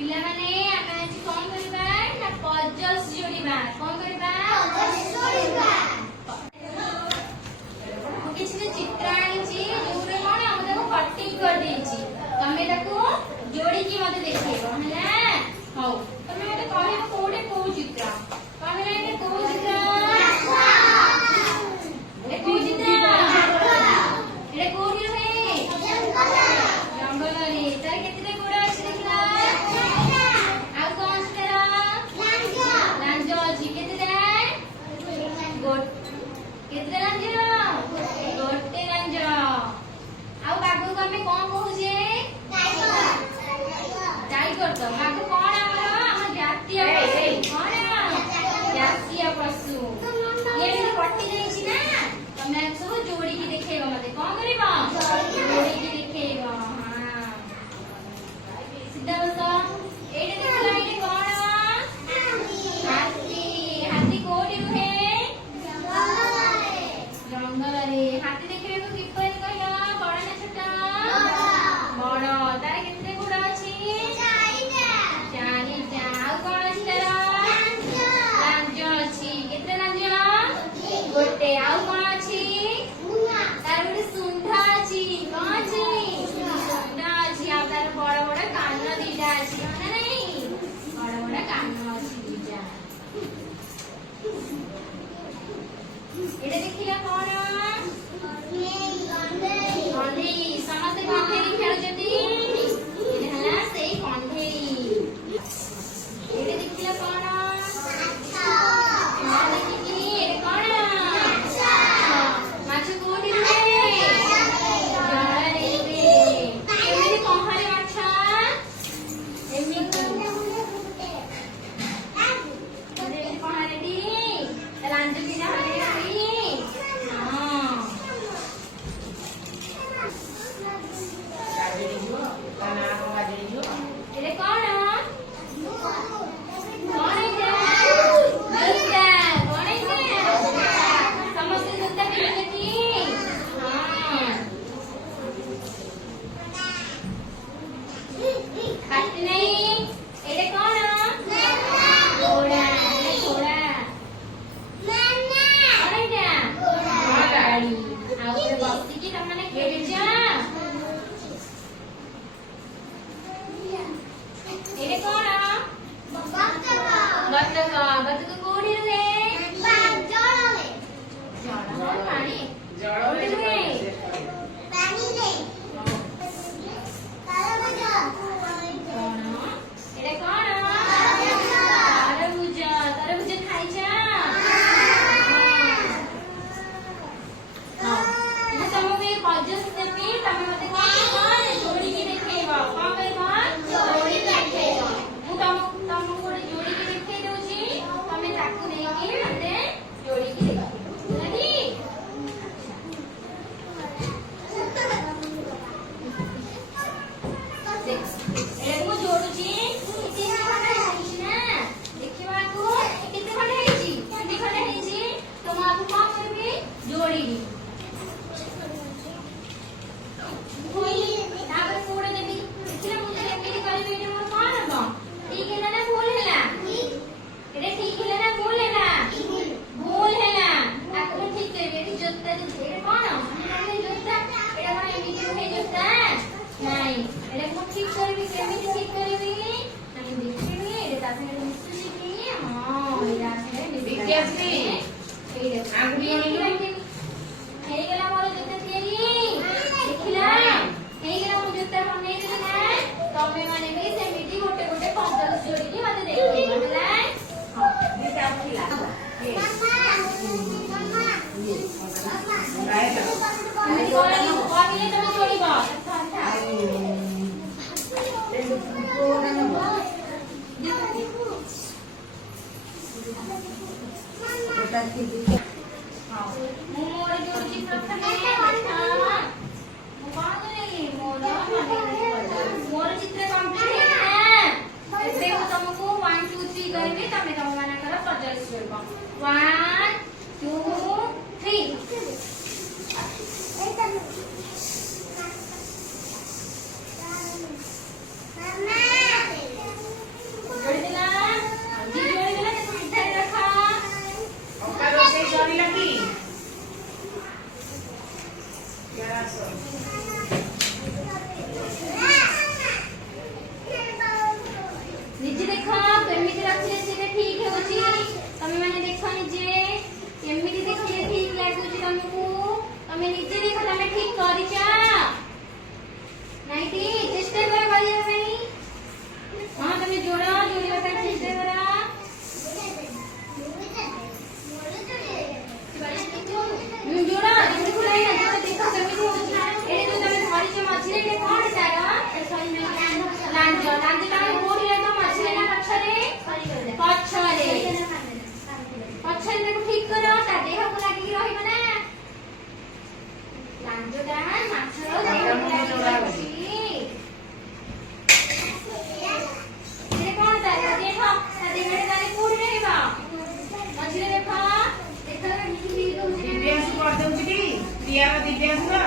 पिला माने आमे आज कोन करबा ना पजल्स जोड़ीबा कोन करबा पजल्स जोड़ीबा किछि जे चित्र आनिछि जोरे कोन हम ताको कटिंग कर देछि तमे ताको जोड़ी की मते देखैबो हला हौ तमे मते कहबो कोडे को चित्र कहले के को चित्र ए को चित्र एरे कोनी रे जंगल रे तार केते गोड़ अछि देखला आ कोन तेरा लांजो अछि केते गोट केते लांजो गोटे लांजो आ बागु को हमें कोन कहू जे टाइगर तो बागु कोन हमर जातीय पशु कोन जातीय पशु ये भी पट्टी देछि ना तमे सब जोड़ी की देखेबो मते कोन करबो जोड़ी की देखेबो हां सीधा बस एडे देखला एडे कोन हाथी हाथी कोडी रुहे जंगल रे हाथी देखबे को किपरि कहियो बड़ ना छोटा बड़ तार केते गोड़ अछि चारिटा आ कोन अछि तार लांजो अछि केते लांजो गोटे आ कोन अछि तार गोटे सुंढा अछि कोन अछि सुंढा अछि आ तार बड़ बड़ कान दिटा अछि ना नहीं बड़ बड़ कान अछि दिटा एडे देखिला कोन कंढेई समस्त कंढेई खेलुछती एडे हला सेई कंढेई एडे देखिला कोन माछ देखि एडे कोन माछ कोडी रे जळ रे केमिति पहरे माछ एमिति एडे पहरे दी लांज बिना हरे हरी हां एरे कोन कोन है जूता कोन है समस्त जूता पिनती हां खाती नहीं एरे कोन घोड़ा एरे घोड़ा नाना कोन है घोड़ा गाड़ी आ ऊपर बस्ती की तमने खेलछा एरे कोन बतक बतक कोडी रे जळ पानी जळ रे पानी रे कोन एरे कोन तरबूज तरबूज खाइछा हां ये तमके पजस देबी तमे मते कोन जोड़ी की देखेबो कोन करबो जोड़ी देखेबो मु तम गोटे जोड़ी की देखे दोची तमे ताकू नै कि मते जोड़ी की देखेबो रेडी एरे मु जोडुची किती खंडे होइछि ना देखिबा को किती खंडे होइछि किती खंडे होइछि तो मु आपको कोन करबी जोड़ी होई तापर कोडे देबी देखिला मु ते केति करबी एटे मोर कोन हबो ठीक है ना भूल हैला एरे ठीक है ना भूल हैला भूल हैला ताको ठीक करबी एटी जोता दे एरे कोन हमने जोता एटा कोन एमिति हे जोता नहीं एरे मु ठीक करबी केमिति ठीक करबी नहीं देखिबी एरे तासे मिसुची की हां एरा से विज्ञापी एरे आगुनी हे गेला मोर जोता तेरी देखिला हे गेला मु जोता बनै देला ना तमे माने भी सेमिति गोटे गोटे पजल जोड़ी की मते देखै होला हां बेटा खिला मम्मा राइट कोनी तमे जोड़ीबो मोर जोड़ी प्रथमे मोर चित्र कंप्लीट है से तुमको 1 2 3 करबे तमे तम माना कर पजल्स करबो 1 2 3 मम्मा इथे असं